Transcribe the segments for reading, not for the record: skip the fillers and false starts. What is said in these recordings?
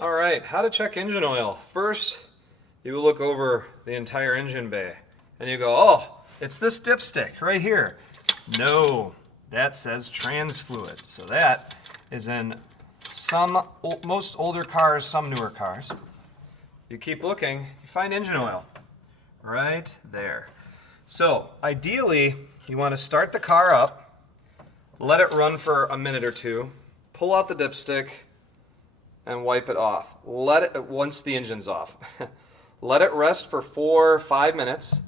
All right, how to check engine oil. First, you look over the entire engine bay and you go, oh, it's this dipstick right here. No, that says trans fluid. So that is in most older cars, some newer cars. You keep looking, you find engine oil right there. So ideally, you want to start the car up, let it run for a minute or two, pull out the dipstick, and wipe it off. Once the engine's off. Let it rest for 4 or 5 minutes.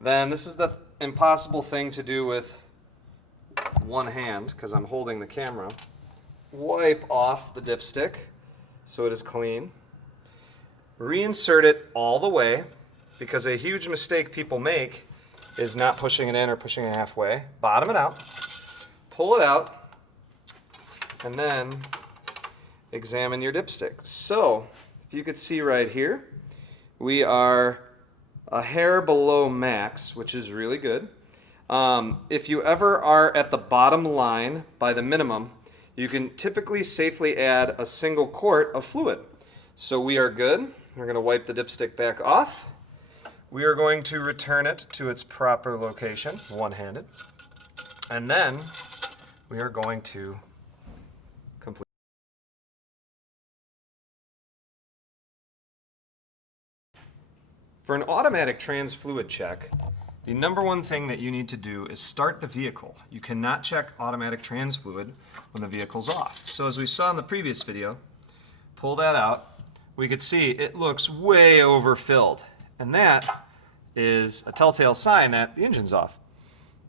Then this is the impossible thing to do with one hand because I'm holding the camera. Wipe off the dipstick so it is clean. Reinsert it all the way because a huge mistake people make is not pushing it in or pushing it halfway. Bottom it out, pull it out, and then examine your dipstick. So, if you could see right here, we are a hair below max, which is really good. If you ever are at the bottom line by the minimum, you can typically safely add a single quart of fluid. So we are good. We're going to wipe the dipstick back off. We are going to return it to its proper location, one-handed. And then we are going to complete. For an automatic trans fluid check, the number one thing that you need to do is start the vehicle. You cannot check automatic trans fluid when the vehicle's off. So as we saw in the previous video, pull that out, we could see it looks way overfilled. And that is a telltale sign that the engine's off.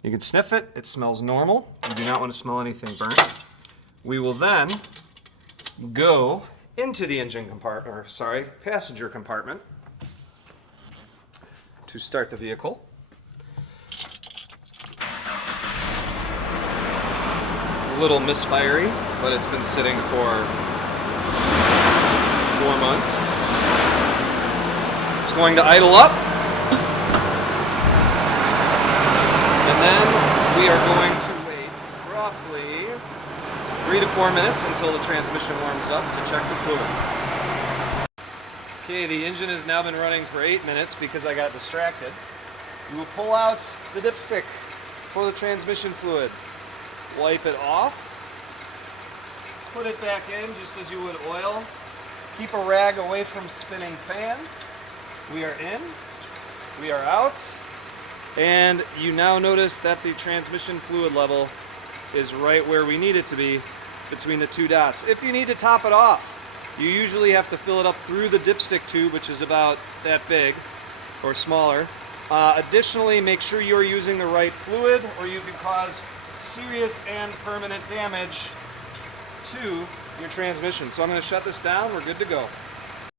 You can sniff it, it smells normal. You do not want to smell anything burnt. We will then go into the engine compartment, passenger compartment to start the vehicle. A little misfiery, but it's been sitting for 4 months. It's going to idle up. And then we are going to wait roughly 3 to 4 minutes until the transmission warms up to check the fluid. Okay, the engine has now been running for 8 minutes because I got distracted. You will pull out the dipstick for the transmission fluid. Wipe it off. Put it back in just as you would oil. Keep a rag away from spinning fans. We are in. We are out. And you now notice that the transmission fluid level is right where we need it to be between the two dots. If you need to top it off, you usually have to fill it up through the dipstick tube, which is about that big or smaller. Additionally, make sure you are using the right fluid or you could cause serious and permanent damage to your transmission. So I'm going to shut this down. We're good to go.